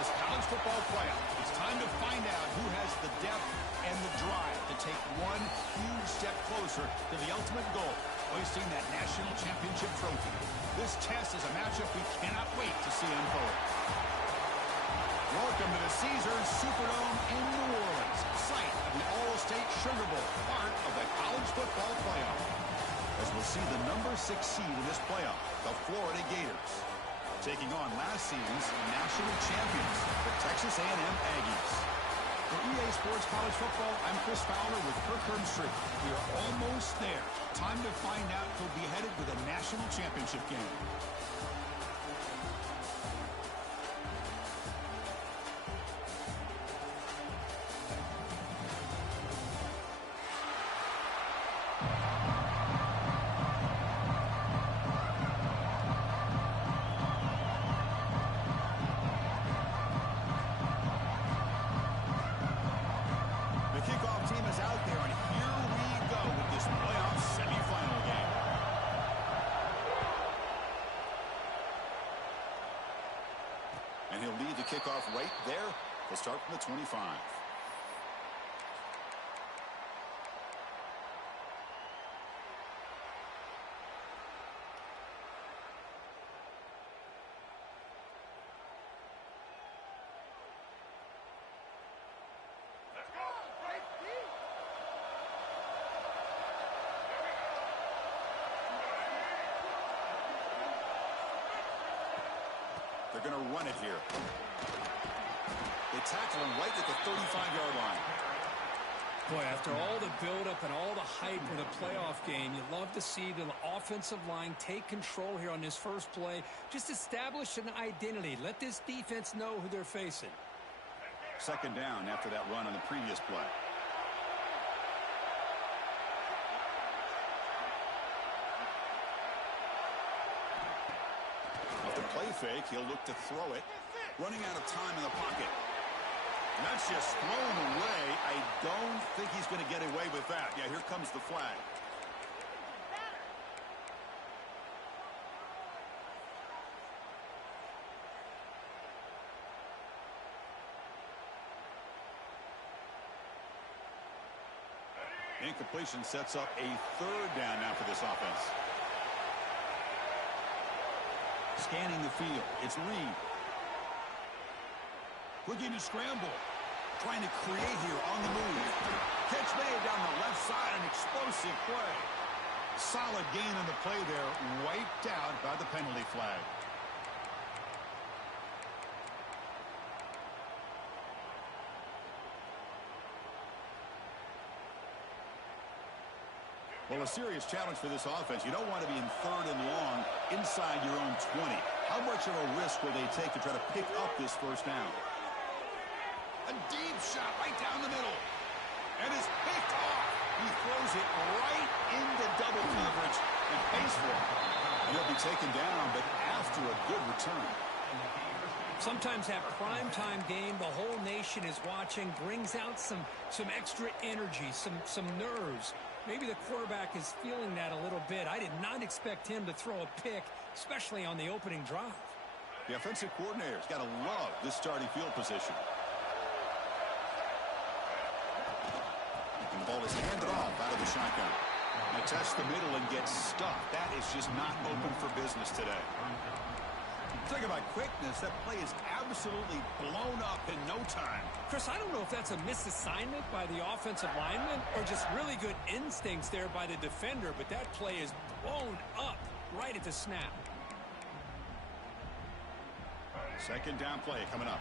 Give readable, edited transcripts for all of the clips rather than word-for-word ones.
this college football playoff. It's time to find out who has the depth and the drive to take one huge step closer to the ultimate goal, hoisting that national championship trophy. This test is a matchup we cannot wait to see unfold. Welcome to the Caesars Superdome in New Orleans, site of the All-State Sugar Bowl, part of the college football playoff. As we'll see the number 6 seed in this playoff, the Florida Gators, taking on last season's national champions, the Texas A&M Aggies. For EA Sports College Football, I'm Chris Fowler with Kirk Herbstreit. We are almost there. Time to find out who'll be headed to the national championship game. And he'll lead the kickoff right there. He'll start from the 25. They're going to run it here. They tackle him right at the 35-yard line. Boy, after all the buildup and all the hype in a playoff game, you love to see the offensive line take control here on this first play. Just establish an identity. Let this defense know who they're facing. Second down after that run on the previous play. Play fake, he'll look to throw it. Running out of time in the pocket. And that's just thrown away. I don't think he's going to get away with that. Yeah, here comes the flag. Incompletion sets up a third down now for this offense. Scanning the field. It's Reed. Looking to scramble. Trying to create here on the move. Catch made down the left side. An explosive play. Solid gain on the play there. Wiped out by the penalty flag. Well, a serious challenge for this offense. You don't want to be in third and long inside your own 20. How much of a risk will they take to try to pick up this first down? A deep shot right down the middle. And it's picked off. He throws it right into double coverage and pays for it. And he'll be taken down, but after a good return. Sometimes that primetime game, the whole nation is watching, brings out some extra energy, some nerves. Maybe the quarterback is feeling that a little bit. I did not expect him to throw a pick, especially on the opening drive. The offensive coordinator's got to love this starting field position. And the ball is handed off out of the shotgun. Now test the middle and get stuck. That is just not open for business today. Talk about quickness. That play is absolutely blown up in no time. Chris, I don't know if that's a misassignment by the offensive lineman or just really good instincts there by the defender, but that play is blown up right at the snap. Second down play coming up.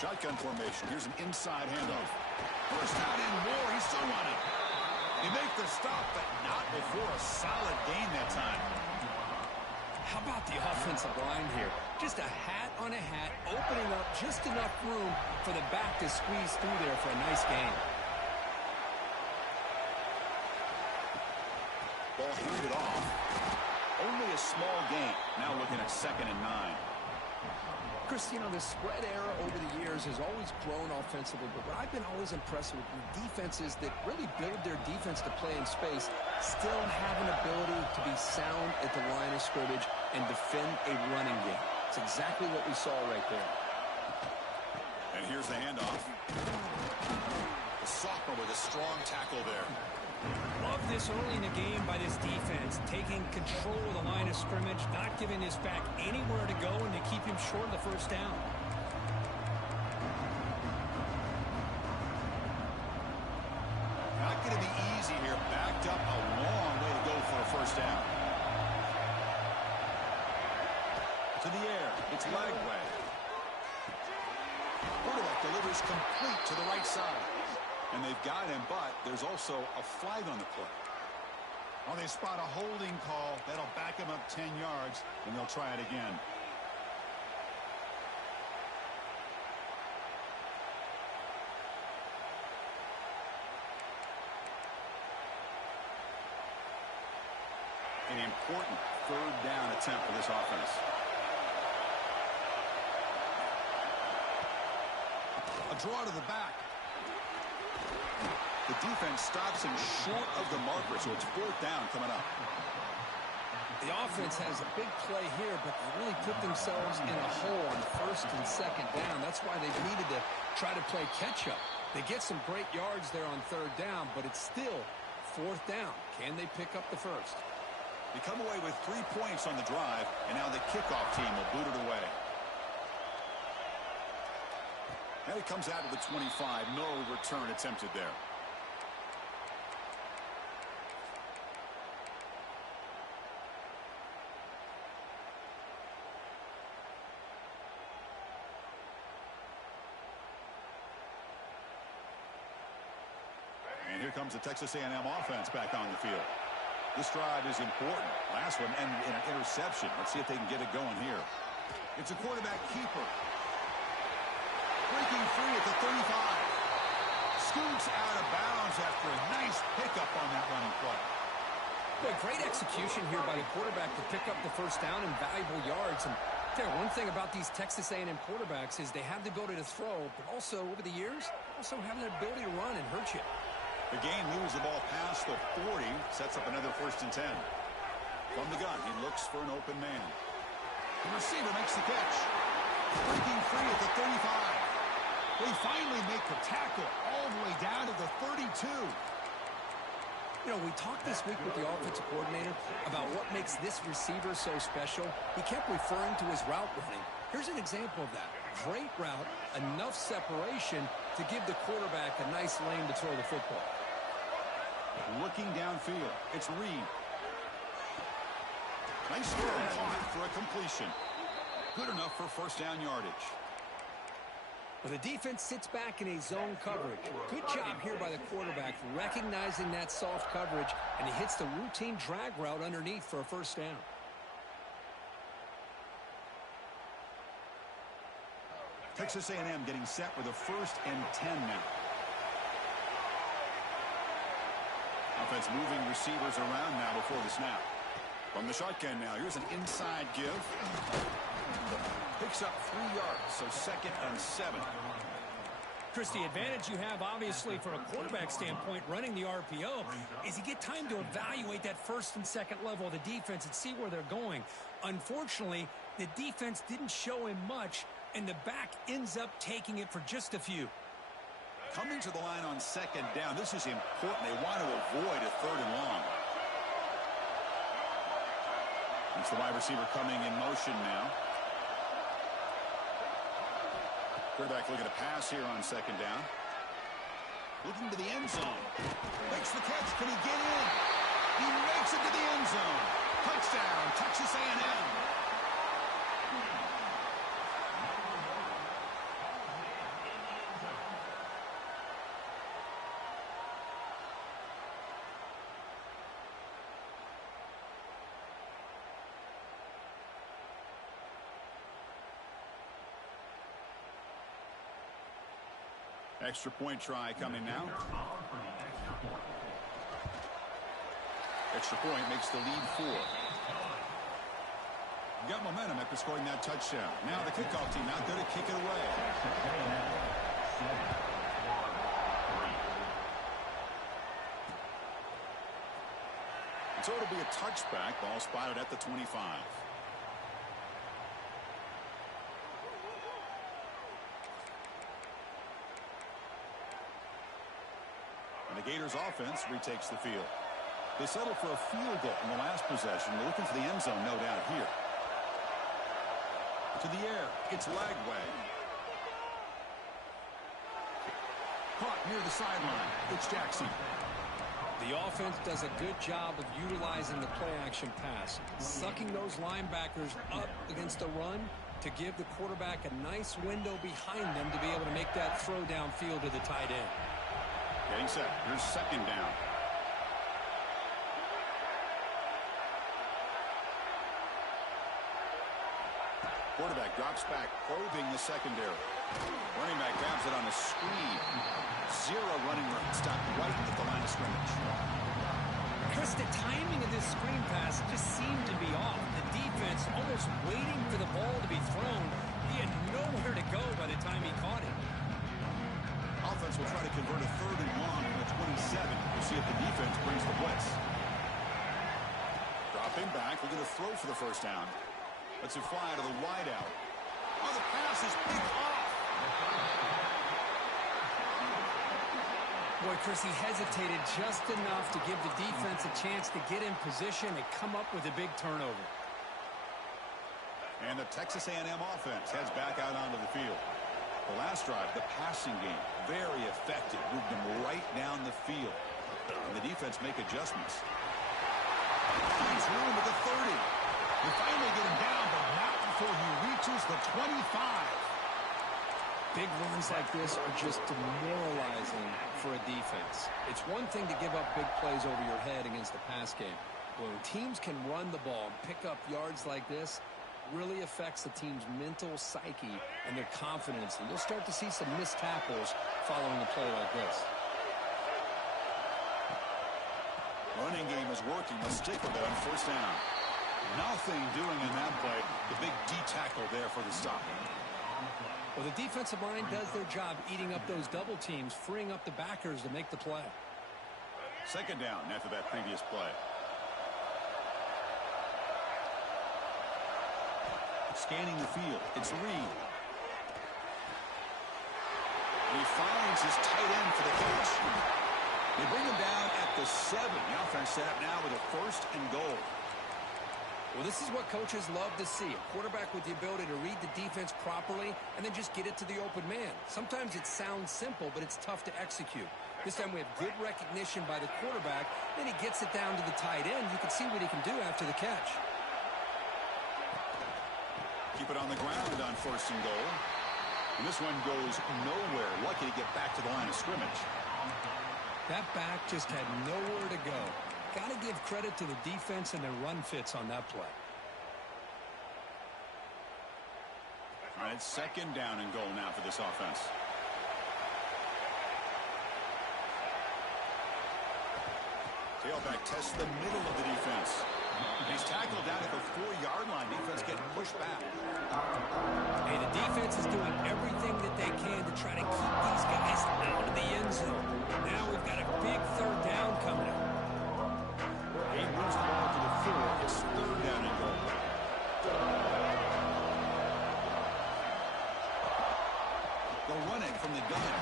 Shotgun formation. Here's an inside handoff. First down and more. He's still running. He makes the stop, but not before a solid gain that time. How about the offensive line here? Just a hat on a hat, opening up just enough room for the back to squeeze through there for a nice gain. Ball handed off. Only a small gain. Now looking at 2nd and 9. Chris, you know, the spread era over the years has always grown offensively, but what I've been always impressed with defenses that really build their defense to play in space still have an ability to be sound at the line of scrimmage and defend a running game. It's exactly what we saw right there. And here's the handoff. The sophomore with a strong tackle there. Love this early in the game by this defense, taking control of the line of scrimmage, not giving this back anywhere to go, and to keep him short of the first down. Not going to be easy here. Backed up a long way to go for a first down. To the air. It's leg way. Quarterback delivers complete to the right side. And they've got him, but there's also a flag on the play. Well, they spot a holding call. That'll back him up 10 yards, and they'll try it again. An important third down attempt for this offense. A draw to the back. The defense stops him short of the marker, so it's fourth down coming up. The offense has a big play here, but they really put themselves in a hole on first and second down. That's why they've needed to try to play catch-up. They get some great yards there on third down, but it's still fourth down. Can they pick up the first? They come away with 3 points on the drive, and now the kickoff team will boot it away. And it comes out to the 25. No return attempted there. And here comes the Texas A&M offense back on the field. This drive is important. Last one ended in an interception. Let's see if they can get it going here. It's a quarterback keeper. Breaking free at the 35. Scoots out of bounds after a nice pickup on that running play. Boy, great execution here by the quarterback to pick up the first down and valuable yards. And one thing about these Texas A&M quarterbacks is they have the ability to throw, but also over the years, also have the ability to run and hurt you. The game moves the ball past the 40, sets up another first and 10. From the gun, he looks for an open man. The receiver makes the catch. Breaking free at the 35. They finally make the tackle all the way down to the 32. You know, we talked this week with the offensive coordinator about what makes this receiver so special. He kept referring to his route running. Here's an example of that. Great route, enough separation to give the quarterback a nice lane to throw the football. Looking downfield, it's Reed. Nice throw caught for a completion. Good enough for first down yardage. Well, the defense sits back in a zone coverage. Good job here by the quarterback recognizing that soft coverage, and he hits the routine drag route underneath for a first down. Texas A&M getting set with a first and 10 now. Offense moving receivers around now before the snap. From the shotgun now, here's an inside give. Picks up 3 yards, so second and 7. Chris, the advantage you have, obviously, from a quarterback standpoint, running the RPO, is you get time to evaluate that first and second level of the defense and see where they're going. Unfortunately, the defense didn't show him much, and the back ends up taking it for just a few. Coming to the line on second down, this is important. They want to avoid a third and long. It's the wide receiver coming in motion now. Quarterback looking to pass here on second down. Looking to the end zone. Makes the catch. Can he get in? He makes it to the end zone. Touchdown, Texas A&M. Extra point try coming now. Extra point makes the lead 4. Got momentum after scoring that touchdown. Now the kickoff team out there to kick it away. So it'll be a touchback. Ball spotted at the 25. And the Gators offense retakes the field. They settled for a field goal in the last possession. They're looking for the end zone, no doubt, here. To the air. It's Lagway. Caught near the sideline. It's Jackson. The offense does a good job of utilizing the play-action pass, sucking those linebackers up against the run to give the quarterback a nice window behind them to be able to make that throw downfield to the tight end. Getting set. Here's second down. Quarterback drops back, probing the secondary. Running back grabs it on a screen. Zero running room. Stopped right at the line of scrimmage. Chris, the timing of this screen pass just seemed to be off. The defense almost waiting for the ball to be thrown. He had nowhere to go by the time he caught it. Offense will try to convert a third and long from the 27. We'll see if the defense brings the blitz. Dropping back. We're going to throw for the first down. Let's it fly to the wideout. Oh, the pass is picked off. Boy, Chris, he hesitated just enough to give the defense a chance to get in position and come up with a big turnover. And the Texas A&M offense heads back out onto the field. The last drive, the passing game, very effective. Moved them right down the field. And the defense make adjustments. Finds room at the 30. They finally get him down, but not before he reaches the 25. Big runs like this are just demoralizing for a defense. It's one thing to give up big plays over your head against the pass game. When teams can run the ball and pick up yards like this, really affects the team's mental psyche and their confidence. And you'll start to see some missed tackles following a play like this. Running game is working. Let's stick with it on first down. Nothing doing in that play. The big D tackle there for the stop. Well, the defensive line does their job eating up those double teams, freeing up the backers to make the play. Second down after that previous play. Scanning the field. It's Reed. And he finds his tight end for the catch. They bring him down at the 7. The offense set up now with a first and goal. Well, this is what coaches love to see. A quarterback with the ability to read the defense properly and then just get it to the open man. Sometimes it sounds simple, but it's tough to execute. This time we have good recognition by the quarterback. Then he gets it down to the tight end. You can see what he can do after the catch. Keep it on the ground on first and goal. And this one goes nowhere. Lucky to get back to the line of scrimmage. That back just had nowhere to go. Got to give credit to the defense and their run fits on that play. All right, second down and goal now for this offense. Tailback tests the middle of the defense. He's tackled down at the 4-yard line. Defense getting pushed back. Hey, the defense is doing everything that they can to try to keep these guys out of the end zone. Now we've got a big third down coming up. He moves the ball to the 4. It's third down and goal. They'll run it from the gun.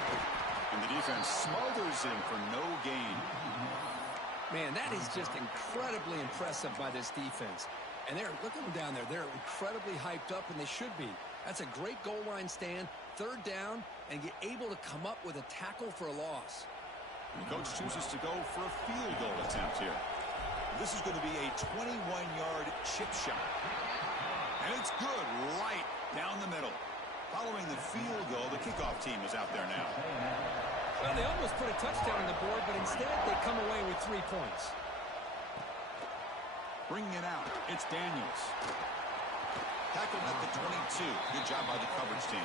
And the defense smothers him for no gain. Man, that is just incredibly impressive by this defense. And look at them down there. They're incredibly hyped up, and they should be. That's a great goal line stand, third down, and get able to come up with a tackle for a loss. And the coach chooses to go for a field goal attempt here. This is going to be a 21-yard chip shot. And it's good right down the middle. Following the field goal, the kickoff team is out there now. Well, they almost put a touchdown on the board, but instead they come away with 3 points. Bringing it out, it's Daniels. Tackled at the 22. Good job by the coverage team.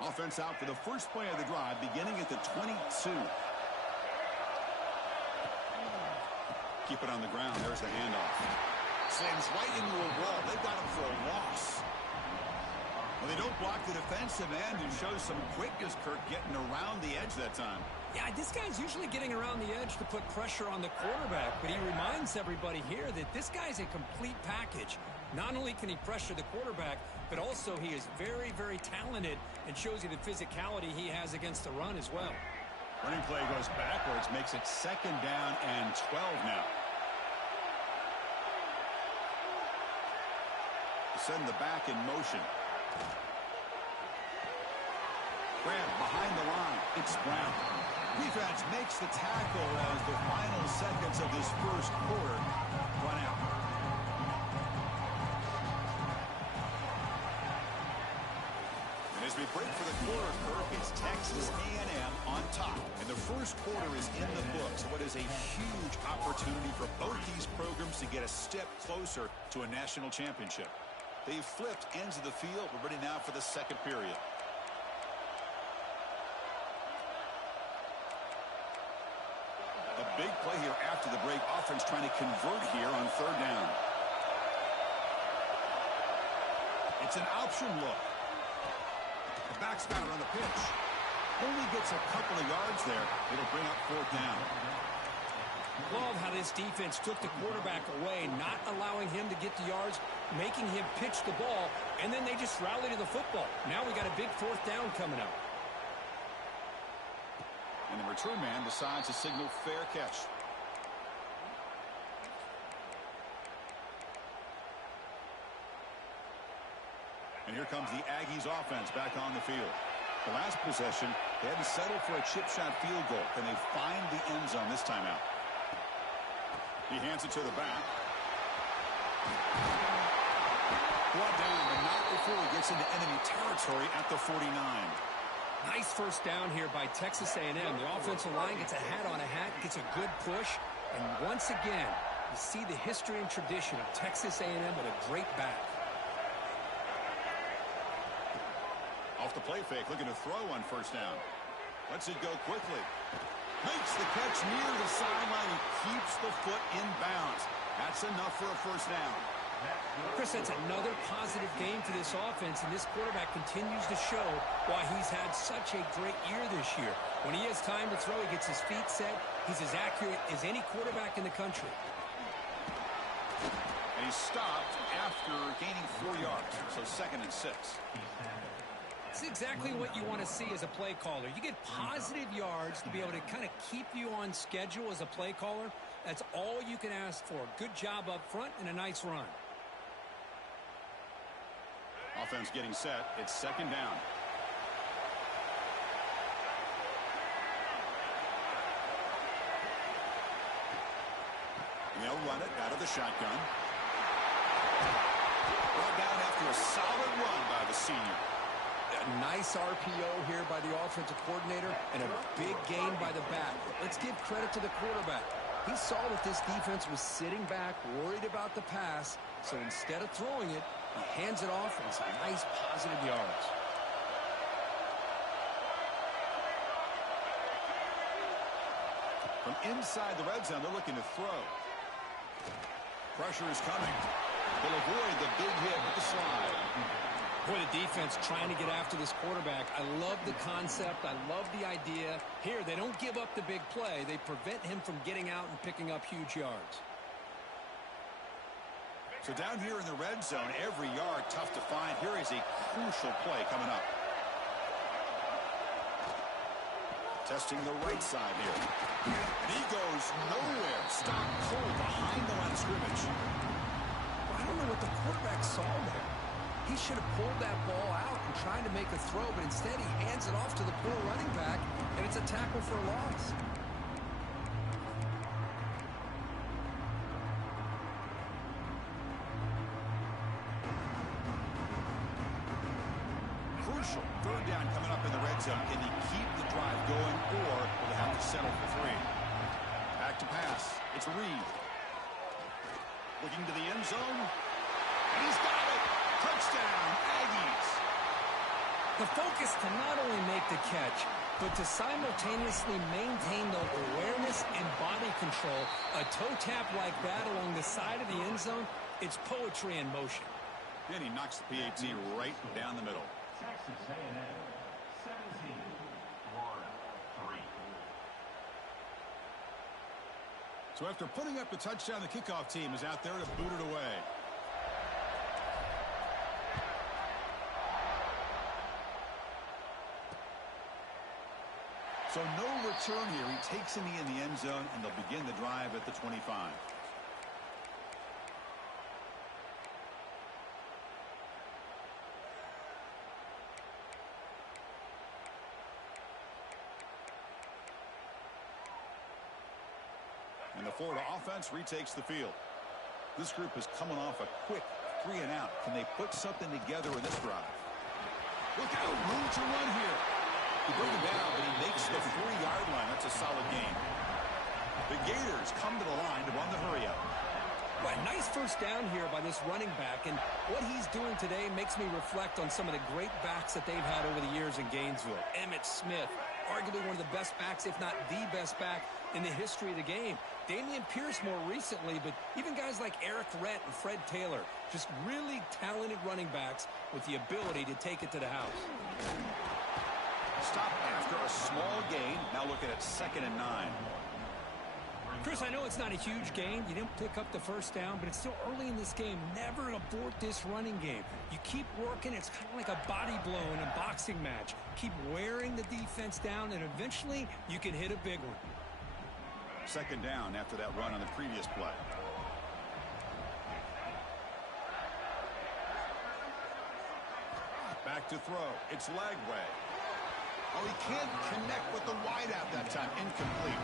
Offense out for the first play of the drive, beginning at the 22. Keep it on the ground. There's the handoff. Slams right into a wall. They've got him for a loss. Well, they don't block the defensive end and shows some quickness, Kirk, getting around the edge that time. Yeah, this guy's usually getting around the edge to put pressure on the quarterback, but he reminds everybody here that this guy's a complete package. Not only can he pressure the quarterback, but also he is very, very talented and shows you the physicality he has against the run as well. Running play goes backwards, makes it 2nd down and 12 now. Send the back in motion. Grab behind the line. It's Brown. Defense makes the tackle as the final seconds of this first quarter run out. And as we break for the quarter, Kirk, it's Texas A&M on top. And the first quarter is in the books. What is a huge opportunity for both these programs to get a step closer to a national championship. They've flipped ends of the field. We're ready now for the second period. A big play here after the break. Offense trying to convert here on 3rd down. It's an option look. The back's got it on the pitch. Only gets a couple of yards there. It'll bring up 4th down. Love how this defense took the quarterback away, not allowing him to get the yards, making him pitch the ball, and then they just rally to the football. Now we got a big 4th down coming up. And the return man decides to signal fair catch. And here comes the Aggies offense back on the field. The last possession, they had to settle for a chip shot field goal. Can they find the end zone this time out? He hands it to the back. Brought down, but not before he gets into enemy territory at the 49. Nice first down here by Texas A&M. The offensive line gets a hat on a hat, gets a good push, and once again, you see the history and tradition of Texas A&M with a great back. Off the play fake, looking to throw on 1st down. Lets it go quickly. Makes the catch near the sideline and keeps the foot in bounds. That's enough for a 1st down. Chris, that's another positive game for this offense, and this quarterback continues to show why he's had such a great year this year. When he has time to throw, he gets his feet set. He's as accurate as any quarterback in the country. And he stopped after gaining 4 yards, so 2nd and 6. It's exactly what you want to see as a play caller. You get positive yards to be able to kind of keep you on schedule as a play caller. That's all you can ask for. Good job up front and a nice run. Offense getting set. It's 2nd down. And they'll run it out of the shotgun. Brought down after a solid run by the senior. A nice RPO here by the offensive coordinator and a big gain by the back. Let's give credit to the quarterback. He saw that this defense was sitting back, worried about the pass, so instead of throwing it, he hands it off and some nice positive yards. From inside the red zone, they're looking to throw. Pressure is coming. They'll avoid the big hit with the slide. Boy, the defense trying to get after this quarterback. I love the concept. I love the idea. Here, they don't give up the big play. They prevent him from getting out and picking up huge yards. So down here in the red zone, every yard tough to find. Here is a crucial play coming up. Testing the right side here. And he goes nowhere. Stopped cold behind the line of scrimmage. I don't know what the quarterback saw there. He should have pulled that ball out and tried to make a throw, but instead he hands it off to the poor running back, and it's a tackle for a loss. Crucial 3rd down coming up in the red zone. Can he keep the drive going, or will they have to settle for 3? Back to pass. It's Reed. Looking to the end zone. And he's got it. Touchdown, Aggies. The focus to not only make the catch, but to simultaneously maintain the awareness and body control. A toe tap like that along the side of the end zone, it's poetry in motion. And he knocks the PAT right down the middle. Texas A&M, 17, Florida, 3. So after putting up the touchdown, the kickoff team is out there to boot it away. So no return here. He takes in the end zone, and they'll begin the drive at the 25. And the Florida offense retakes the field. This group is coming off a quick 3-and-out. Can they put something together in this drive? Look out, room to run here. He brings him down, but he makes the 4-yard line. That's a solid gain. The Gators come to the line to run the hurry-up. Well, nice first down here by this running back, and what he's doing today makes me reflect on some of the great backs that they've had over the years in Gainesville. Emmitt Smith, arguably one of the best backs, if not the best back in the history of the game. Damian Pierce more recently, but even guys like Eric Rett and Fred Taylor, just really talented running backs with the ability to take it to the house. Stop after a small gain. Now looking at 2nd and 9. Chris, I know it's not a huge gain. You didn't pick up the first down, but it's still early in this game. Never abort this running game. You keep working. It's kind of like a body blow in a boxing match. Keep wearing the defense down, and eventually you can hit a big one. 2nd down after that run on the previous play. Back to throw. It's Lagway. Oh, he can't connect with the wideout that time. Incomplete.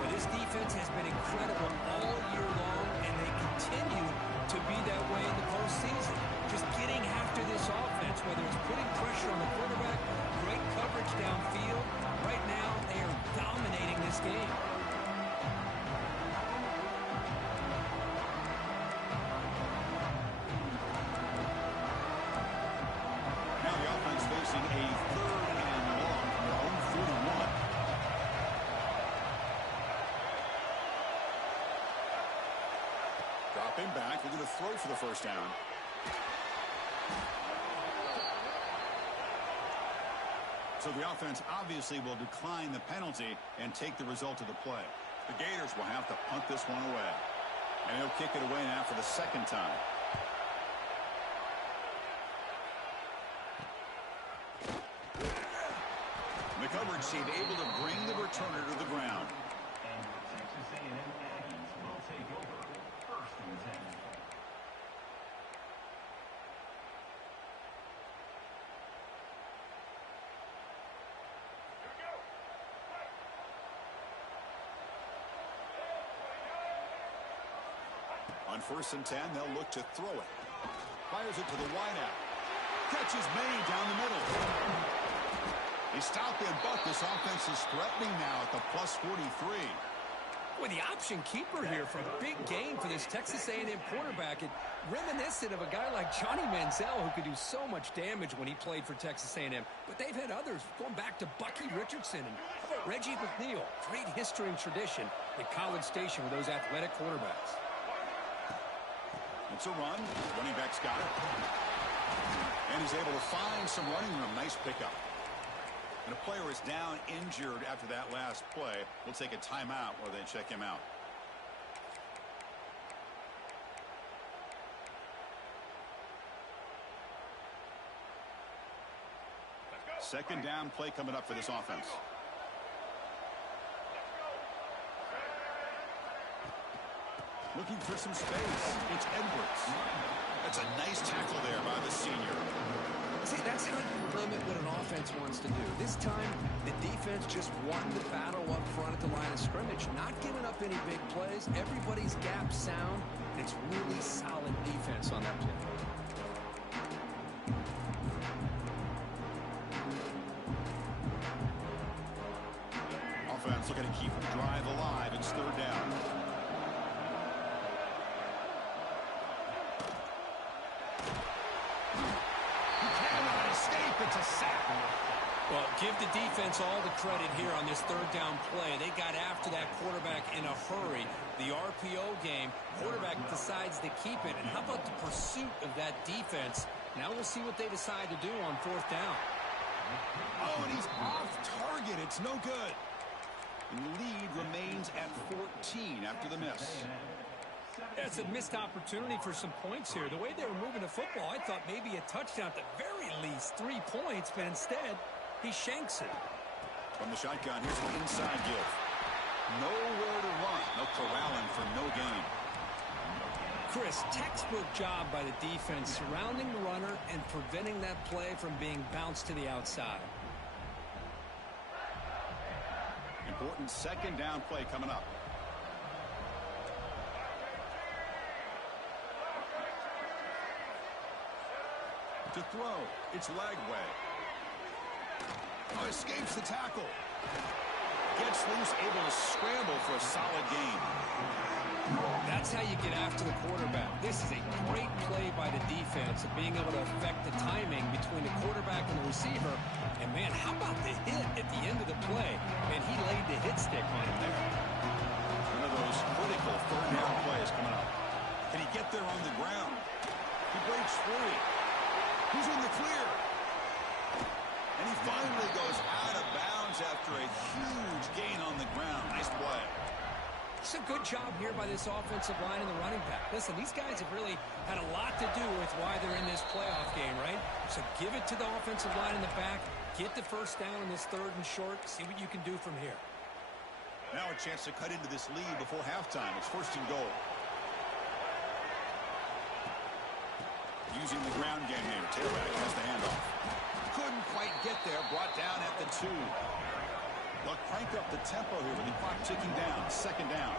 Well, this defense has been incredible all year long, and they continue to be that way in the postseason. Just getting after this offense, whether it's putting pressure on the quarterback, great coverage downfield. Right now, they are dominating this game. Now the offense facing a 3rd and long from their own 41. Dropping back, they're going to throw for the first down. So the offense obviously will decline the penalty and take the result of the play. The Gators will have to punt this one away. And he'll kick it away now for the 2nd time. The coverage team able to bring the returner to the ground. And the Texas A&M Aggies will take over 1st and 10. On 1st and 10, they'll look to throw it. Fires it to the wideout. Catch is made down the middle. He stopped and bucked. This offense is threatening now at the plus 43. With the option keeper here for a big gain for this Texas A&M quarterback. It reminiscent of a guy like Johnny Manziel who could do so much damage when he played for Texas A&M. But they've had others going back to Bucky Richardson and how about Reggie McNeil. Great history and tradition at College Station with those athletic quarterbacks. It's a run. Running back's got it. And he's able to find some running room. Nice pickup. And a player is down injured after that last play. We'll take a timeout while they check him out. Second down play coming up for this offense. Looking for some space. It's Edwards. That's a nice tackle there by the senior. See, that's how you limit what an offense wants to do. This time, the defense just wanting to battle up front at the line of scrimmage, not giving up any big plays. Everybody's gap sound. It's really solid defense on that play. Offense looking to keep the drive alive. It's 3rd down. It's a sack. Well, give the defense all the credit here on this third down play. They got after that quarterback in a hurry. The RPO game, quarterback decides to keep it. And how about the pursuit of that defense? Now we'll see what they decide to do on fourth down. Oh, and he's off target. It's no good. And the lead remains at 14 after the miss. That's a missed opportunity for some points here. The way they were moving the football, I thought maybe a touchdown, at the very least 3 points, but instead he shanks it. From the shotgun, here's the inside give. Nowhere to run. No corralling for no gain. Chris, textbook job by the defense surrounding the runner and preventing that play from being bounced to the outside. Important second down play coming up. To throw, it's Lagway. Oh, escapes the tackle. Gets loose, able to scramble for a solid gain. That's how you get after the quarterback. This is a great play by the defense of being able to affect the timing between the quarterback and the receiver. And, man, how about the hit at the end of the play? Man, he laid the hit stick on him there. One of those critical third down plays coming up. Can he get there on the ground? He breaks free. Who's in the clear? And he finally goes out of bounds after a huge gain on the ground. Nice play. It's a good job here by this offensive line and the running back. Listen, these guys have really had a lot to do with why they're in this playoff game, right? So give it to the offensive line in the back. Get the first down in this third and short. See what you can do from here. Now a chance to cut into this lead before halftime. It's first and goal. Using the ground game here. Tailback has the handoff. Couldn't quite get there. Brought down at the 2. They'll crank up the tempo here with the clock ticking down. Second down.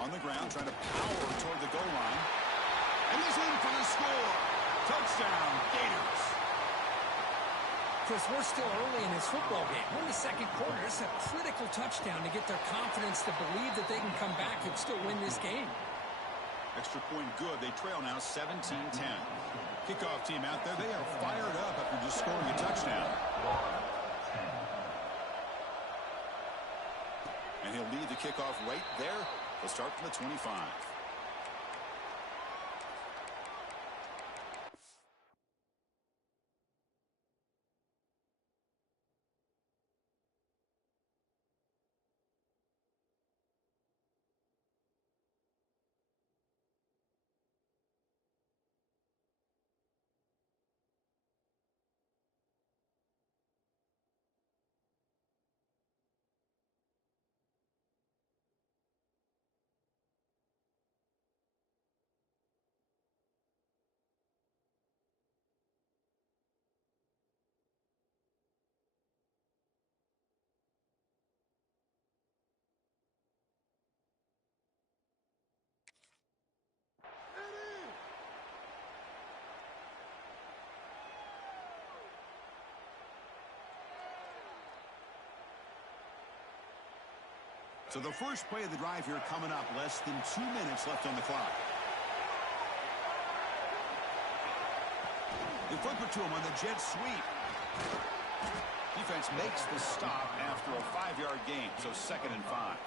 On the ground, trying to power toward the goal line. And he's in for the score. Touchdown, Gators. Chris, we're still early in this football game. We're in the second quarter. It's a critical touchdown to get their confidence to believe that they can come back and still win this game. Extra point good. They trail now 17-10. Kickoff team out there. They are fired up after just scoring a touchdown. And he'll lead the kickoff right there. They'll start from the 25. So the first play of the drive here coming up. Less than 2 minutes left on the clock. They flip it to him on the jet sweep. Defense makes the stop after a 5-yard gain. So 2nd and 5.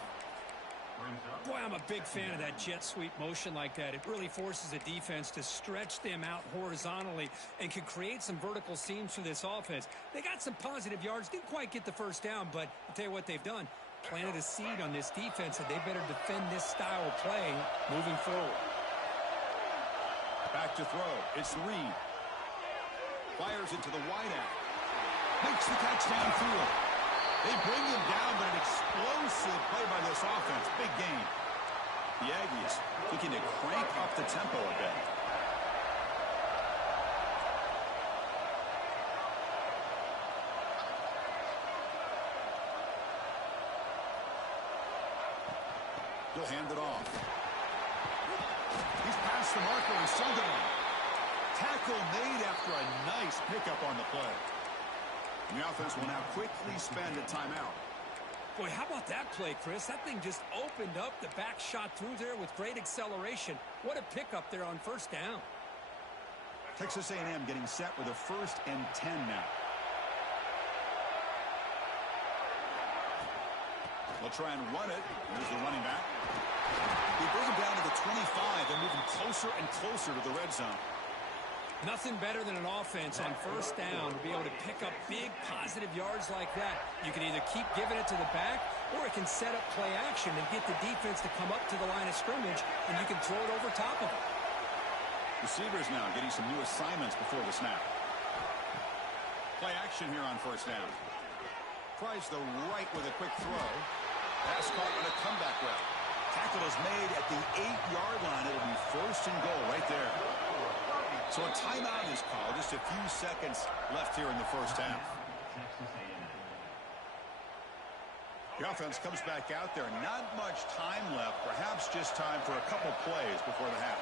Boy, I'm a big fan of that jet sweep motion like that. It really forces the defense to stretch them out horizontally and can create some vertical seams for this offense. They got some positive yards. Didn't quite get the first down, but I'll tell you what they've done. Planted a seed on this defense, and they better defend this style of play moving forward. Back to throw. It's Reed. Fires it to the wideout. Makes the catch downfield. They bring him down, but an explosive play by this offense. Big gain. The Aggies looking to crank up the tempo a bit. He'll hand it off. He's past the marker and still going. Tackle made after a nice pickup on the play. And the offense will now quickly spend a timeout. Boy, how about that play, Chris? That thing just opened up. The back shot through there with great acceleration. What a pickup there on first down. Texas A&M getting set with a 1st and 10 now. They'll try and run it. Here's the running back. He brings him down to the 25 and moving closer and closer to the red zone. Nothing better than an offense on first down to be able to pick up big positive yards like that. You can either keep giving it to the back, or it can set up play action and get the defense to come up to the line of scrimmage, and you can throw it over top of them. Receivers now getting some new assignments before the snap. Play action here on first down. Tries the right with a quick throw. Pass caught on a comeback route. Tackle is made at the 8-yard line. It'll be 1st and goal right there. So a timeout is called. Just a few seconds left here in the first half. The offense comes back out there. Not much time left. Perhaps just time for a couple plays before the half.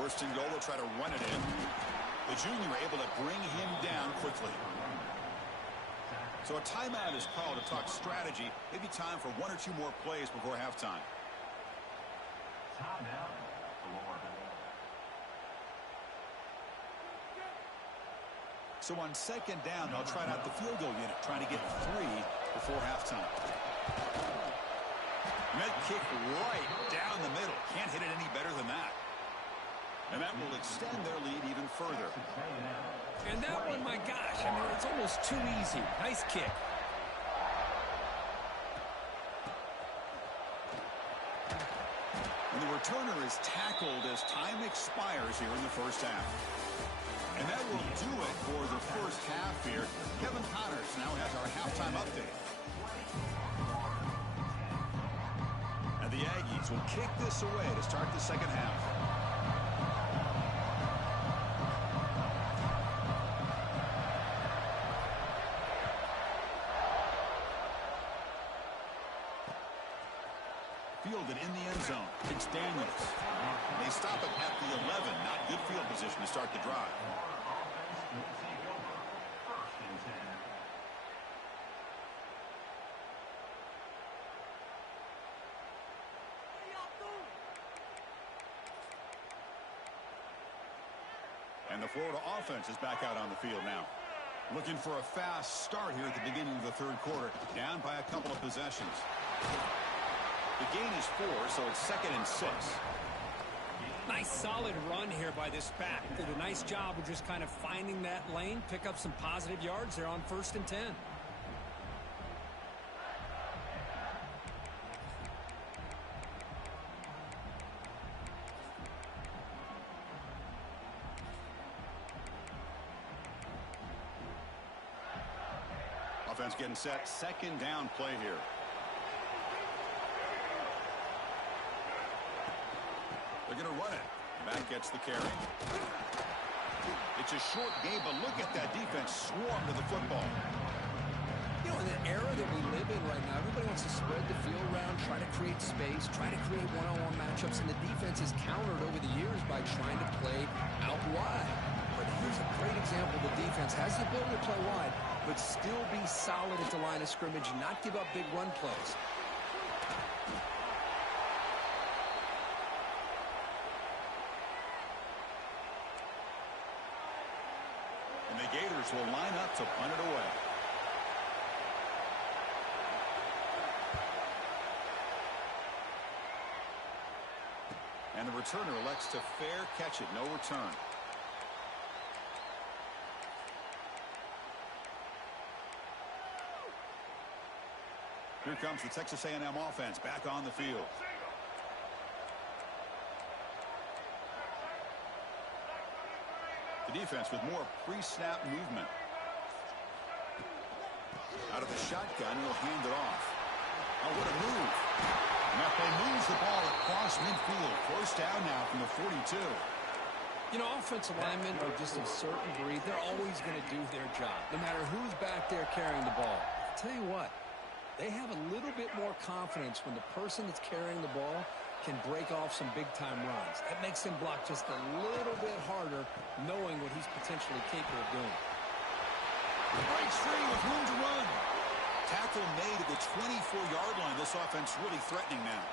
1st and goal. They'll try to run it in. The junior able to bring him down quickly. So a timeout is called to talk strategy. Maybe time for 1 or 2 more plays before halftime. Timeout. So on 2nd down, they'll try out the field goal unit, trying to get 3 before halftime. Mid kick right down the middle. Can't hit it any better than that. And that will extend their lead even further. And that one, my gosh, I mean, it's almost too easy. Nice kick. And the returner is tackled as time expires here in the first half. And that will do it for the first half here. Kevin Connors now has our halftime update. And the Aggies will kick this away to start the second half. Fielded in the end zone. It's Daniels. They stop it at the 11. Not good field position to start the drive. And the Florida offense is back out on the field now. Looking for a fast start here at the beginning of the 3rd quarter. Down by a couple of possessions. The gain is 4, so it's 2nd and 6. Nice solid run here by this back. Did a nice job of just kind of finding that lane, pick up some positive yards there on 1st and 10. Offense getting set. 2nd down play here. They're going to run it. Back gets the carry. It's a short game, but look at that defense swarm to the football. You know, in the era that we live in right now, everybody wants to spread the field around, try to create space, try to create one-on-one matchups, and the defense is countered over the years by trying to play out wide. But here's a great example. The defense has the ability to play wide, but still be solid at the line of scrimmage, not give up big run plays. And the Gators will line up to punt it away. And the returner elects to fair catch it. No return. Here comes the Texas A&M offense back on the field. The defense with more pre-snap movement. Out of the shotgun, he'll hand it off. Oh, what a move. And that play moves the ball across midfield. First down now from the 42. You know, offensive linemen are just a certain breed. They're always going to do their job, no matter who's back there carrying the ball. I'll tell you what, They have a little bit more confidence when the person that's carrying the ball can break off some big-time runs. That makes him block just a little bit harder, knowing what he's potentially capable of doing. Breaks free with room to run. Tackle made at the 24-yard line. This offense really threatening now.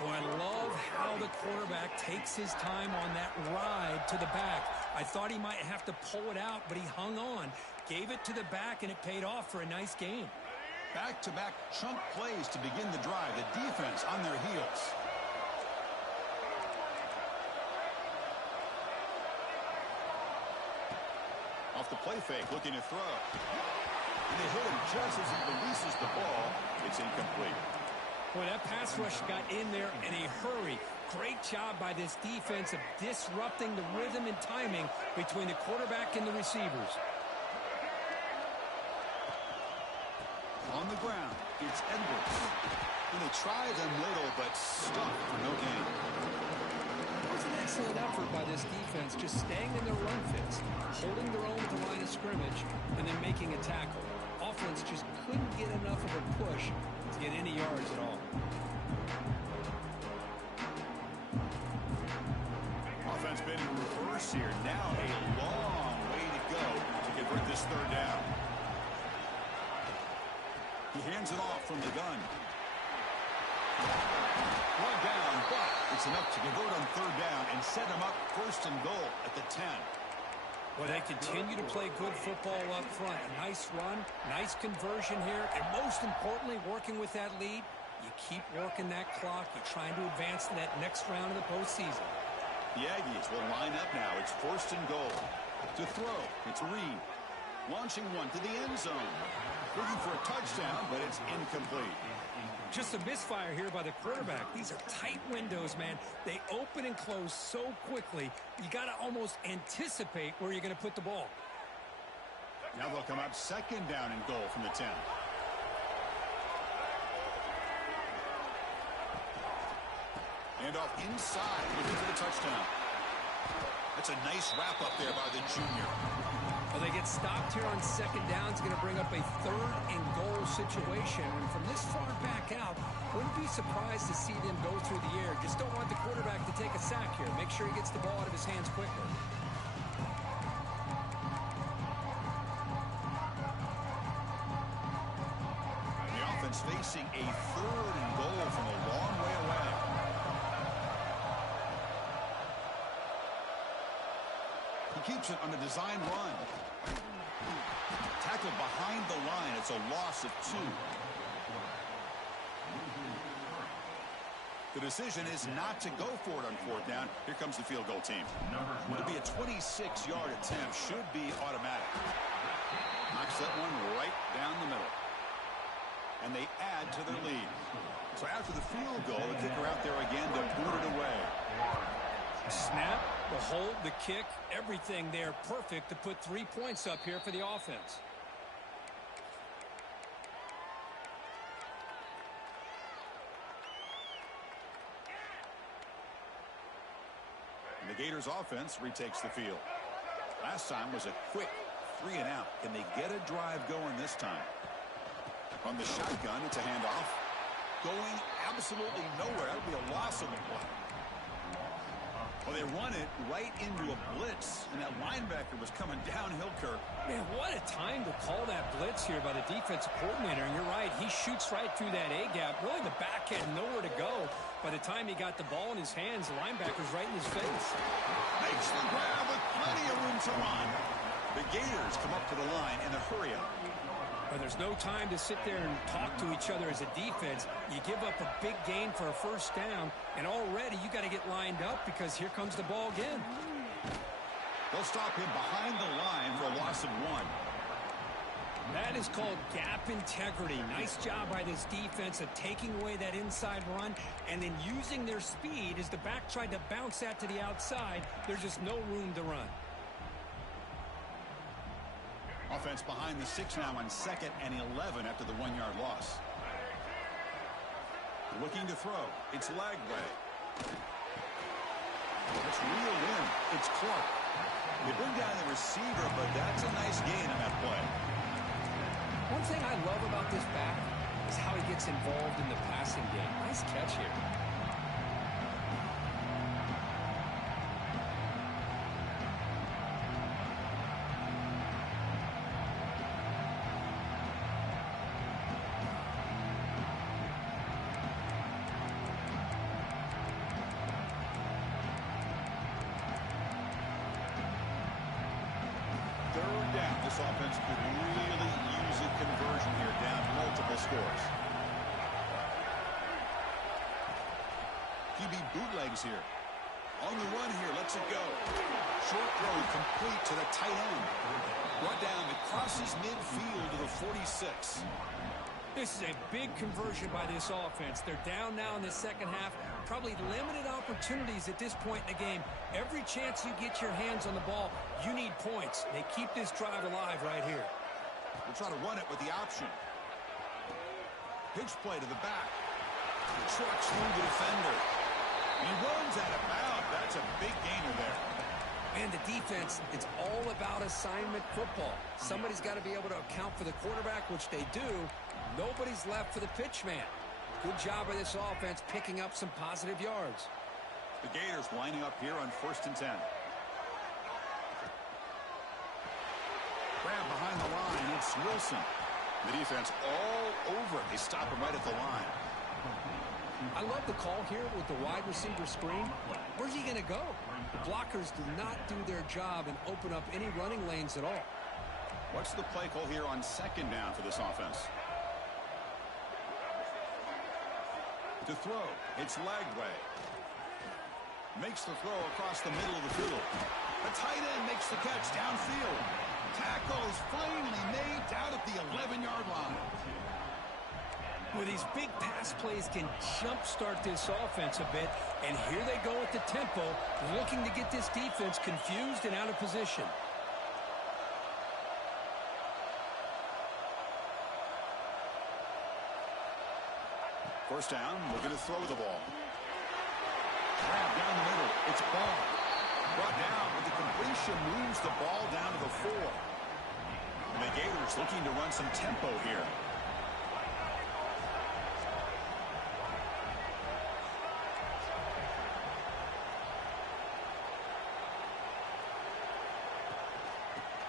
Oh, I love how the quarterback takes his time on that ride to the back. I thought he might have to pull it out, but he hung on, gave it to the back, and it paid off for a nice gain. Back-to-back chunk plays to begin the drive. The defense on their heels. Off the play fake, looking to throw. And they hit him just as he releases the ball. It's incomplete. Boy, that pass rush got in there in a hurry. Great job by this defense of disrupting the rhythm and timing between the quarterback and the receivers. On the ground, it's Edwards. And they try the middle, but stuck for no gain. It was an excellent effort by this defense, just staying in their run fits, holding their own at the line of scrimmage, and then making a tackle. Offense just couldn't get enough of a push to get any yards at all. Offense been in reverse here. Now a long way to go to convert this third down. He hands it off from the gun. One down, but it's enough to convert on third down and set him up first and goal at the 10. Well, they continue to play good football up front. A nice run, nice conversion here, and most importantly, working with that lead, you keep working that clock. You're trying to advance to that next round of the postseason. The Aggies will line up now. It's first and goal. To throw, it's Reed. Launching one to the end zone. Looking for a touchdown, but it's incomplete. Just a misfire here by the quarterback. These are tight windows, man. They open and close so quickly, you got to almost anticipate where you're going to put the ball. Now they'll come up second down and goal from the 10. And off inside, looking for the touchdown. That's a nice wrap up there by the junior. Well, they get stopped here on second down. It's going to bring up a third and goal situation. And from this far back out, wouldn't be surprised to see them go through the air. Just don't want the quarterback to take a sack here. Make sure he gets the ball out of his hands quickly. The offense facing a third and goal from a long way away. He keeps it on a design run. Tackled behind the line. It's a loss of 2. The decision is not to go for it on fourth down. Here comes the field goal team. It'll be a 26-yard attempt. Should be automatic. Knocks that one right down the middle. And they add to their lead. So after the field goal, the kicker out there again to boot it away. Snap, the hold, the kick, everything there perfect to put 3 points up here for the offense. And the Gators offense retakes the field. Last time was a quick 3 and out. Can they get a drive going this time? From the shotgun, it's a handoff. Going absolutely nowhere. That'll be a loss of the play. Well, they run it right into a blitz, and that linebacker was coming downhill, Kirk. Man, what a time to call that blitz here by the defensive coordinator. And you're right, he shoots right through that A-gap. Really, the back had nowhere to go. By the time he got the ball in his hands, the linebacker's right in his face. Makes the grab with plenty of room to run. The Gators come up to the line in a hurry-up. But there's no time to sit there and talk to each other as a defense. You give up a big gain for a first down, and already you got to get lined up because here comes the ball again. They'll stop him behind the line for a loss of 1. That is called gap integrity. Nice job by this defense of taking away that inside run and then using their speed as the back tried to bounce that to the outside. There's just no room to run. Offense behind the 6 now on 2nd and 11 after the 1-yard loss. Looking to throw. It's Lagway. It's reeled in. It's Clark. They bring down the receiver, but that's a nice gain on that play. One thing I love about this back is how he gets involved in the passing game. Nice catch here. Third down. This offense could really use a conversion here, down multiple scores. QB bootlegs here. On the run here, lets it go. Short throw complete to the tight end. Brought down, it crosses midfield to the 46. This is a big conversion by this offense. They're down now in the second half. Probably limited opportunities at this point in the game. Every chance you get your hands on the ball, you need points. They keep this drive alive right here. We'll try to run it with the option. Pitch play to the back. Trucks through the defender. He runs out of bounds. That's a big gainer there. And the defense, it's all about assignment football. Somebody's got to be able to account for the quarterback, which they do. Nobody's left for the pitch man. Good job by this offense picking up some positive yards. The Gators lining up here on 1st and 10. Grab behind the line. It's Wilson. The defense all over it. They stop him right at the line. I love the call here with the wide receiver screen. Where's he going to go? The blockers do not do their job and open up any running lanes at all. What's the play call here on 2nd down for this offense? To throw, it's Lagway. Makes the throw across the middle of the field. The tight end makes the catch downfield. Tackle is finally made down at the 11-yard line. Well, these big pass plays can jumpstart this offense a bit, and here they go at the tempo, looking to get this defense confused and out of position. First down, we're going to throw the ball. Grab down the middle. It's Ball. Brought down, but the completion moves the ball down to the 4. And the Gators looking to run some tempo here.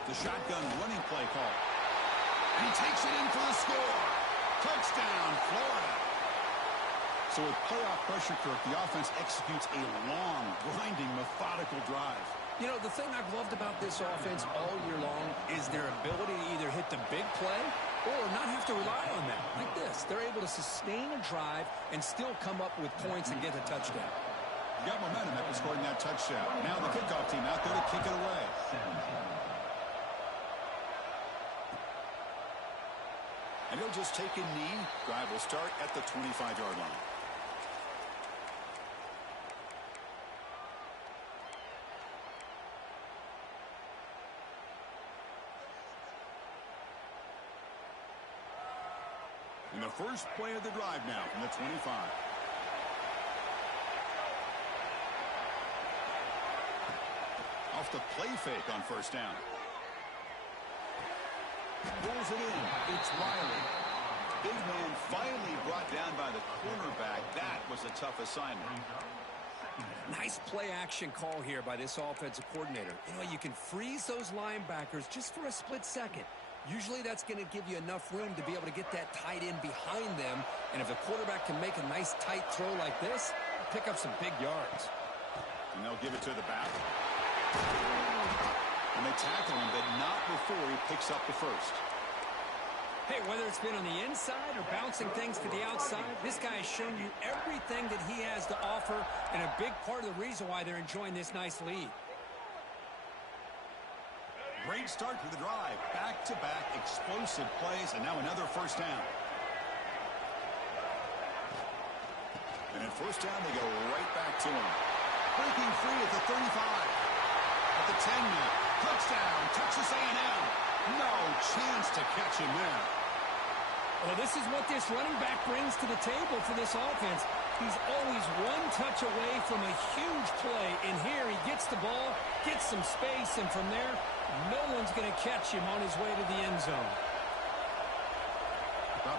The shotgun running play call. And he takes it in for the score. Touchdown, Florida. So with playoff pressure, Kirk, the offense executes a long, grinding, methodical drive. You know, the thing I've loved about this offense all year long is their ability to either hit the big play or not have to rely on that. Like this, they're able to sustain a drive and still come up with points and get a touchdown. You got momentum after scoring that touchdown. Now the kickoff team out there to kick it away. And he'll just take a knee. Drive will start at the 25-yard line. And the first play of the drive now from the 25. Off the play fake on first down. Pulls it in. It's Riley. Big man finally brought down by the cornerback. That was a tough assignment. Nice play action call here by this offensive coordinator. You know, you can freeze those linebackers just for a split second. Usually that's going to give you enough room to be able to get that tight end behind them. And if the quarterback can make a nice tight throw like this, pick up some big yards. And they'll give it to the back. And they tackle him, but not before he picks up the first. Hey, whether it's been on the inside or bouncing things to the outside, this guy has shown you everything that he has to offer and a big part of the reason why they're enjoying this nice lead. Great start to the drive. Back-to-back explosive plays, and now another first down. And at first down, they go right back to him. Breaking free at the 35. At the 10 now. Touchdown, Texas A&M. No chance to catch him there. Well, this is what this running back brings to the table for this offense. He's always one touch away from a huge play. And here he gets the ball, gets some space, and from there, no one's going to catch him on his way to the end zone.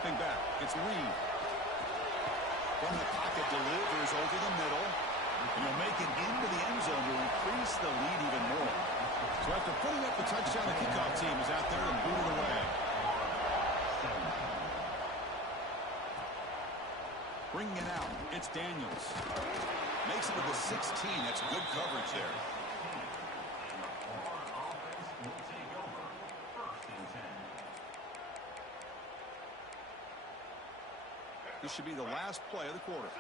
Dropping back, it's Reed. From the pocket, delivers over the middle. And he'll make it into the end zone to increase the lead even more. So after putting up the touchdown, the kickoff team is out there to boot it away. Bringing it out, it's Daniels. Makes it to the 16. That's good coverage there. This should be the last play of the quarter.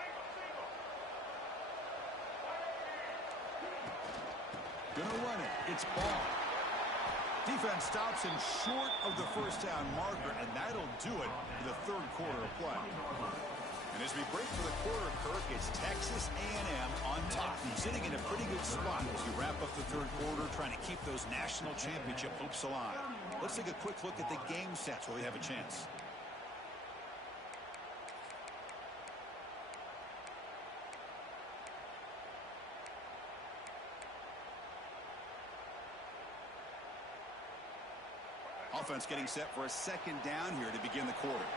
Gonna run it. It's ball. Defense stops him short of the first down marker, and that'll do it for the third quarter of play. And as we break for the quarter, Kirk, it's Texas A&M on top, sitting in a pretty good spot as we wrap up the third quarter, trying to keep those national championship hopes alive. Let's take a quick look at the game sets where we have a chance. Offense getting set for a second down here to begin the quarter.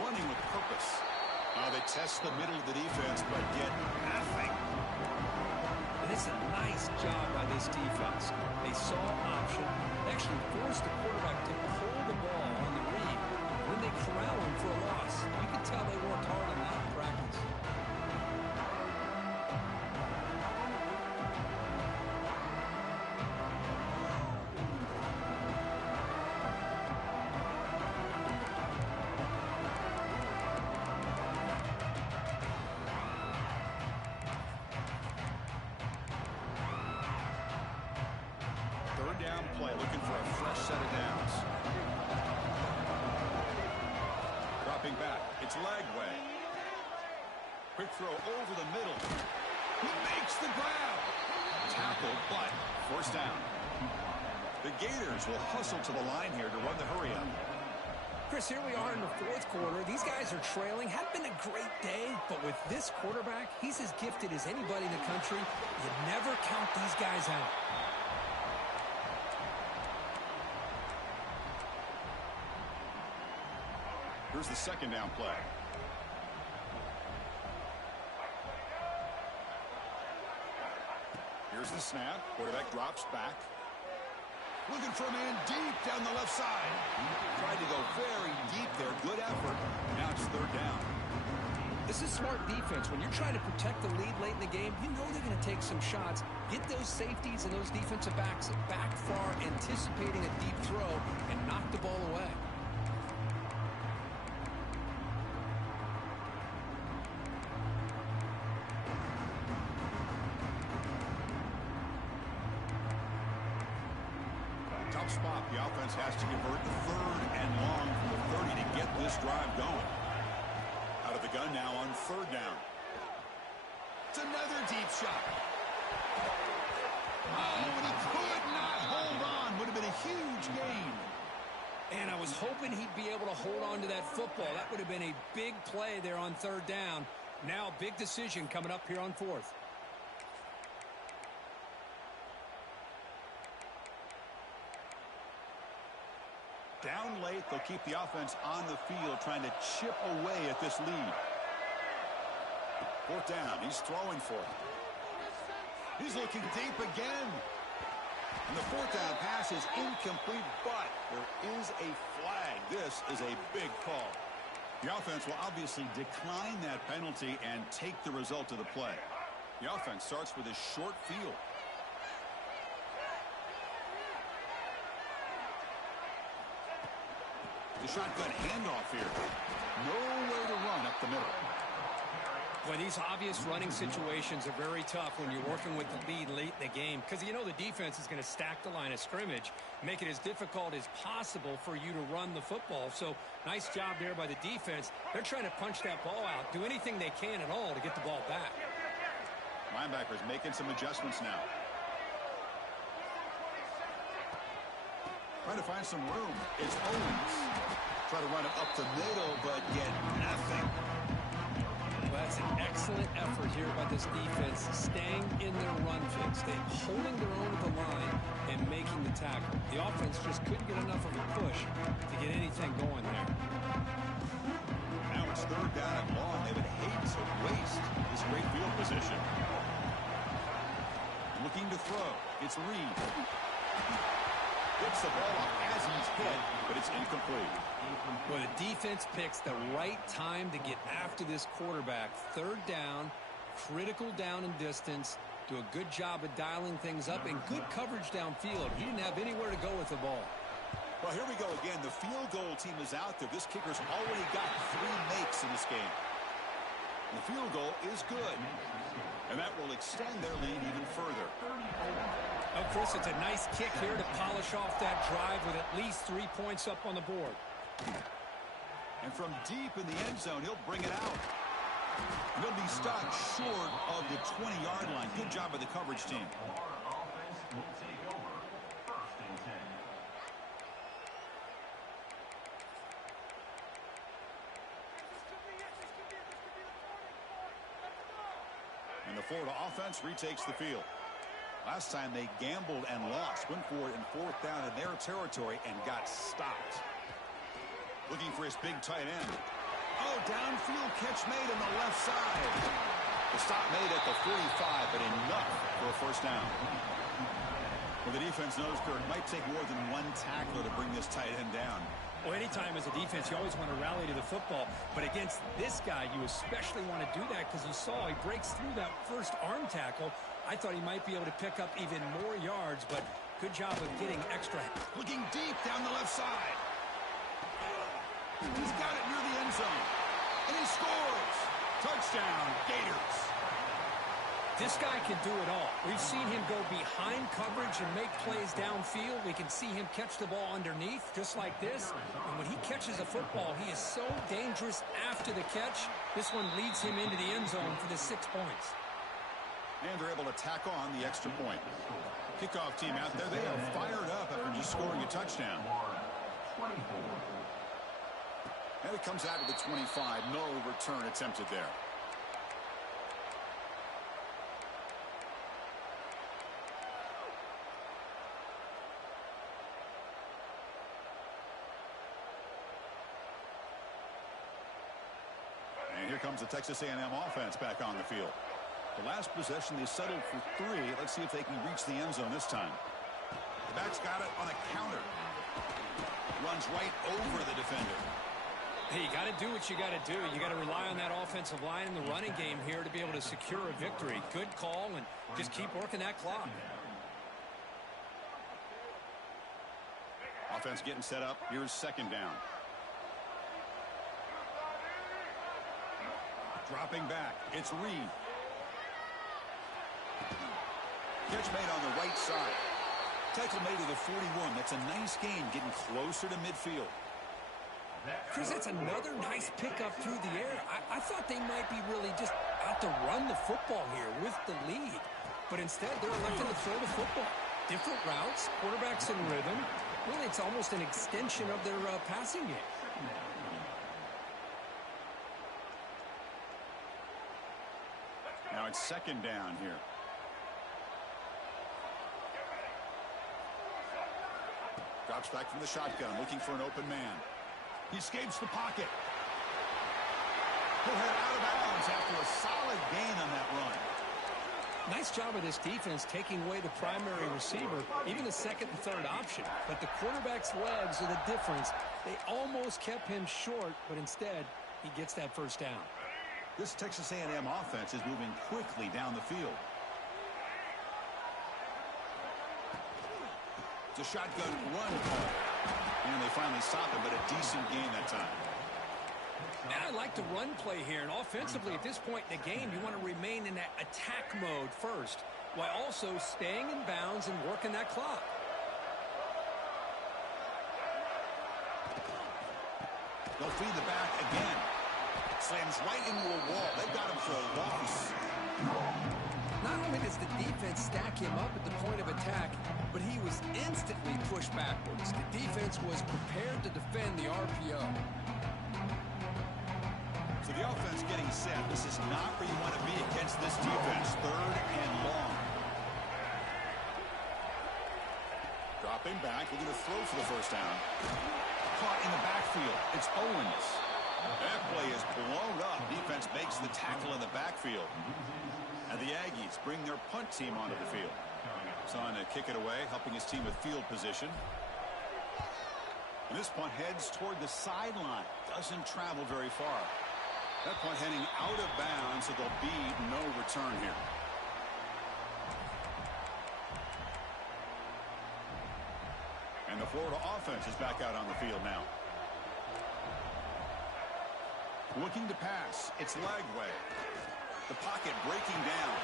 Running with purpose. They test the middle of the defense, but get nothing. And it's a nice job by this defense. They saw option. They actually forced the quarterback to hold the ball on the read. When they corral him for a loss, you can tell they worked hard on that in practice. Down play, looking for a fresh set of downs. Dropping back, it's Lagway. Quick throw over the middle. He makes the grab. Tackle, but first down. The Gators will hustle to the line here to run the hurry up. Chris, here we are in the fourth quarter. These guys are trailing. Hadn't been a great day, but with this quarterback, he's as gifted as anybody in the country. You never count these guys out. Here's the second down play. Here's the snap. Quarterback drops back. Looking for a man deep down the left side. Tried to go very deep there. Good effort. Now it's third down. This is smart defense. When you're trying to protect the lead late in the game, you know they're going to take some shots. Get those safeties and those defensive backs back far, anticipating a deep throw, and knock the ball away. Tough spot. The offense has to convert the third and long from the 30 to get this drive going. Out of the gun now on third down. It's another deep shot. Oh, and he could not hold on. Would have been a huge gain. And I was hoping he'd be able to hold on to that football. That would have been a big play there on third down. Now a big decision coming up here on fourth. Down late, they'll keep the offense on the field, trying to chip away at this lead. Fourth down, he's throwing for it. He's looking deep again. And the fourth down pass is incomplete, but there is a flag. This is a big call. The offense will obviously decline that penalty and take the result of the play. The offense starts with a short field. The shotgun handoff here. Nowhere to run up the middle. Boy, these obvious running situations are very tough when you're working with the lead late in the game, because you know the defense is going to stack the line of scrimmage, make it as difficult as possible for you to run the football. So nice job there by the defense. They're trying to punch that ball out, do anything they can at all to get the ball back. Linebackers making some adjustments now. Trying to find some room. It's Owens. Try to run it up the middle, but get nothing. Well, That's an excellent effort here by this defense, staying in their run fix, holding their own at the line and making the tackle. The offense just couldn't get enough of a push to get anything going there. Now it's third down and long. They would hate to waste this great field position. Looking to throw. It's Reed. Gets the ball off as he's hit, but it's incomplete. Well, the defense picks the right time to get after this quarterback. Third down, critical down and distance. Do a good job of dialing things up and good coverage downfield. He didn't have anywhere to go with the ball. Well, here we go again. The field goal team is out there. This kicker's already got 3 makes in this game. The field goal is good. And that will extend their lead even further. Oh, Chris, it's a nice kick here to polish off that drive with at least 3 points up on the board. And from deep in the end zone, he'll bring it out. And he'll be stopped short of the 20-yard line. Good job by the coverage team. Offense will take over. First and 10. And the Florida offense retakes the field. Last time they gambled and lost. Went for it in fourth down in their territory and got stopped. Looking for his big tight end. Oh, downfield catch made on the left side. The stop made at the 45, but enough for a first down. Well, the defense knows, Kirk, might take more than one tackler to bring this tight end down. Well, anytime as a defense, you always want to rally to the football. But against this guy, you especially want to do that because you saw he breaks through that first arm tackle. I thought he might be able to pick up even more yards, but good job of getting extra. Looking deep down the left side. He's got it near the end zone. And he scores. Touchdown, Gators. This guy can do it all. We've seen him go behind coverage and make plays downfield. We can see him catch the ball underneath just like this. And when he catches a football, he is so dangerous after the catch. This one leads him into the end zone for the 6 points. And they're able to tack on the extra point. Kickoff team out there, they are fired up after just scoring a touchdown. 24. And it comes out to the 25. No return attempted there. And here comes the Texas A&M offense back on the field. The last possession, they settled for 3. Let's see if they can reach the end zone this time. The back's got it on a counter. Runs right over the defender. Hey, you got to do what you got to do. You got to rely on that offensive line in the running game here to be able to secure a victory. Good call, and just keep working that clock. Offense getting set up. Here's second down. Dropping back. It's Reed. Catch made on the right side. Tackle made to the 41. That's a nice gain, getting closer to midfield. Chris, that's another nice pickup through the air. I thought they might be really just out to run the football here with the lead. But instead, they're electing to throw the football. Different routes, quarterbacks in rhythm. Really, it's almost an extension of their passing game. Now it's second down here. Drops back from the shotgun, looking for an open man. He escapes the pocket. He'll head out of bounds after a solid gain on that run. Nice job of this defense taking away the primary receiver, even the second and third option. But the quarterback's legs are the difference. They almost kept him short, but instead, he gets that first down. This Texas A&M offense is moving quickly down the field. It's a shotgun run call. And they finally stop him, but a decent gain that time. And I like the run play here. And offensively, at this point in the game, you want to remain in that attack mode first, while also staying in bounds and working that clock. They'll feed the back again. Slams right into a wall. They've got him for a loss. Not only does the defense stack him up at the point of attack, but he was instantly pushed backwards. The defense was prepared to defend the RPO. So the offense getting set. This is not where you want to be against this defense. 3rd and long. Dropping back, looking to throw for the first down. Caught in the backfield. It's Owens. That play is blown up. Defense makes the tackle in the backfield. And the Aggies bring their punt team onto the field. He's on to kick it away, helping his team with field position. And this punt heads toward the sideline. Doesn't travel very far. That punt heading out of bounds, so there'll be no return here. And the Florida offense is back out on the field now. Looking to pass. It's Lagway. The pocket breaking down.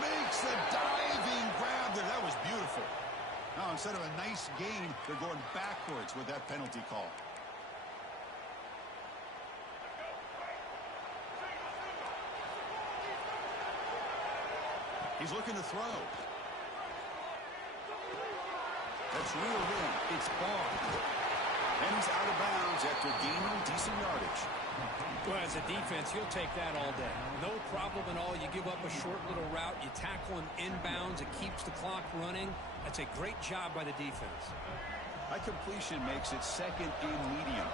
Makes the diving grab there. That was beautiful. Now, instead of a nice gain, they're going backwards with that penalty call. He's looking to throw. That's reeled in. It's ball. And he's out of bounds after gaining decent yardage. Well, as a defense, you'll take that all day. No problem at all. You give up a short little route. You tackle him inbounds. It keeps the clock running. That's a great job by the defense. That completion makes it 2nd and medium.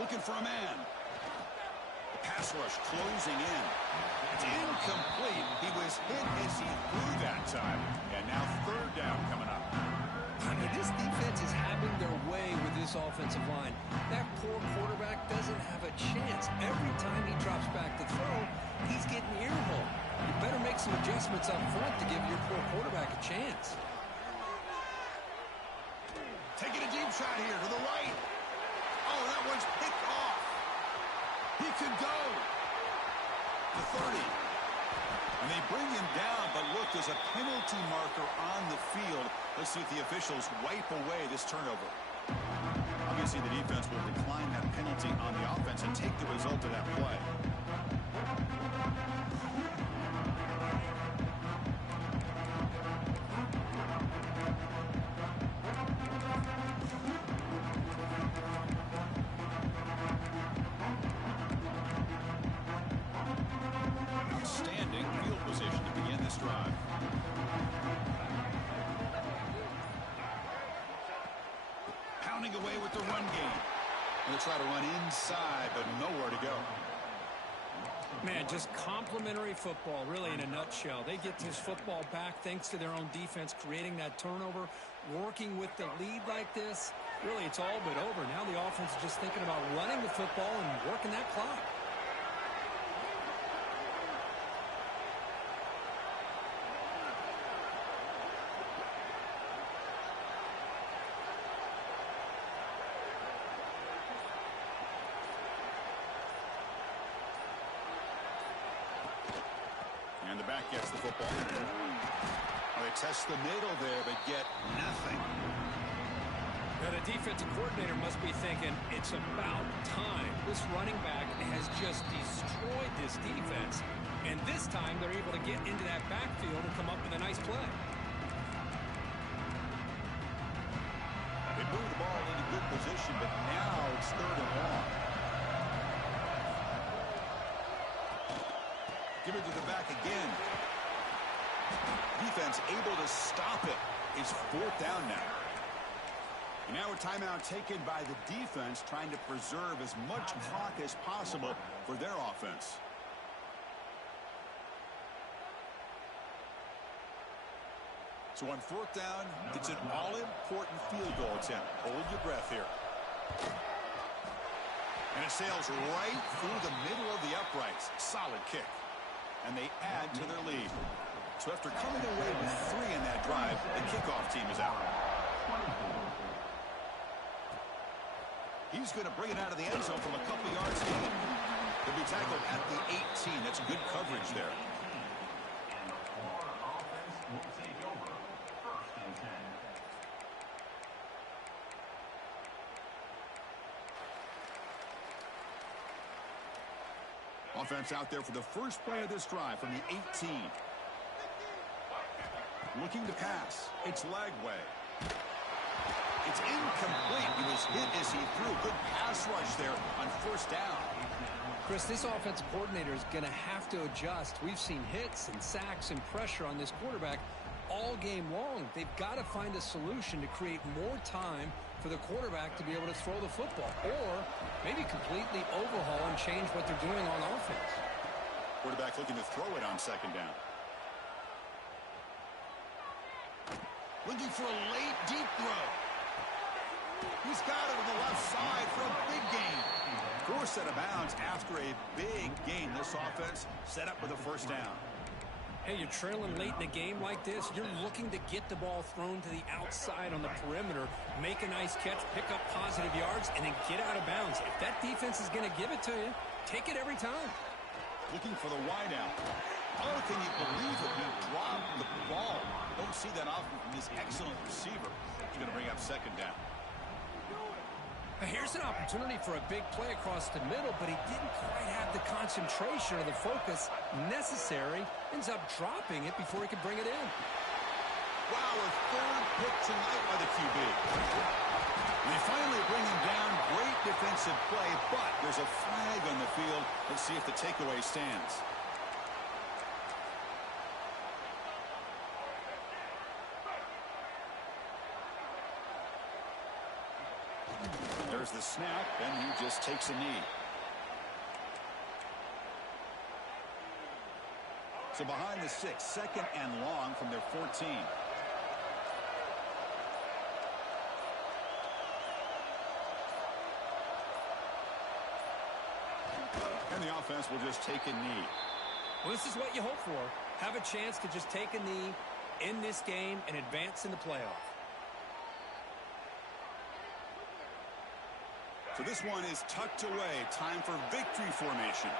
Looking for a man. The pass rush closing in. It's incomplete. He was hit as he threw that time. And now 3rd down coming up. I mean, this defense is having their way with this offensive line. That poor quarterback doesn't have a chance. Every time he drops back to throw, he's getting earholed. You better make some adjustments up front to give your poor quarterback a chance. Taking a deep shot here to the right. Oh, that one's picked off. He could go. The 30. And they bring him down, but look, there's a penalty marker on the field. Let's see if the officials wipe away this turnover. Obviously, the defense will decline that penalty on the offense and take the result of that play. Outstanding field position to begin this drive. Pounding away with the run game. They'll try to run inside, but nowhere to go. Man, just complimentary football, really, in a nutshell. They get this football back thanks to their own defense, creating that turnover, working with the lead like this. Really, it's all but over. Now the offense is just thinking about running the football and working that clock. And the back gets the football. They test the middle there, but get nothing. Now, the defensive coordinator must be thinking, it's about time. This running back has just destroyed this defense. And this time, they're able to get into that backfield and come up with a nice play. They move the ball into good position, but now it's 3rd and long. Give it to the back again. Defense able to stop it. It's 4th down now. And now a timeout taken by the defense, trying to preserve as much clock as possible for their offense. So on 4th down, it's an all-important field goal attempt. Hold your breath here. And it sails right through the middle of the uprights. Solid kick. And they add to their lead. So after coming away with 3 in that drive, the kickoff team is out. He's going to bring it out of the end zone from a couple yards in. He'll be tackled at the 18. That's good coverage there. And the Florida offense will take over 1st and 10. Offense out there for the first play of this drive from the 18. Looking to pass. It's Lagway. It's incomplete. He was hit as he threw. Good pass rush there on first down. Chris, this offensive coordinator is going to have to adjust. We've seen hits and sacks and pressure on this quarterback all game long. They've got to find a solution to create more time for the quarterback to be able to throw the football, or maybe completely overhaul and change what they're doing on offense. Quarterback looking to throw it on second down. Looking for a late, deep throw. He's got it on the left side for a big gain. Forced out of bounds after a big gain. This offense set up with a first down. Hey, you're trailing late in a game like this. You're looking to get the ball thrown to the outside on the perimeter, make a nice catch, pick up positive yards, and then get out of bounds. If that defense is going to give it to you, take it every time. Looking for the wideout. Oh, can you believe it? He dropped the ball. Don't see that often from this excellent receiver. He's going to bring up second down. Here's an opportunity for a big play across the middle, but he didn't quite have the concentration or the focus necessary. Ends up dropping it before he could bring it in. Wow, a third pick tonight by the QB. They finally bring him down. Great defensive play, but there's a flag on the field. Let's see if the takeaway stands. There's the snap, and he just takes a knee. So behind the 6, second and long from their 14. And the offense will just take a knee. Well, this is what you hope for. Have a chance to just take a knee in this game and advance in the playoff. So this one is tucked away. Time for victory formation.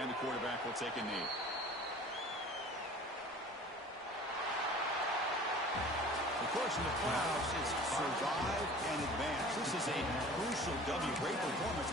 And the quarterback will take a knee. Of course, in the playoffs, it's survive and advance. This is a crucial W. Great performance.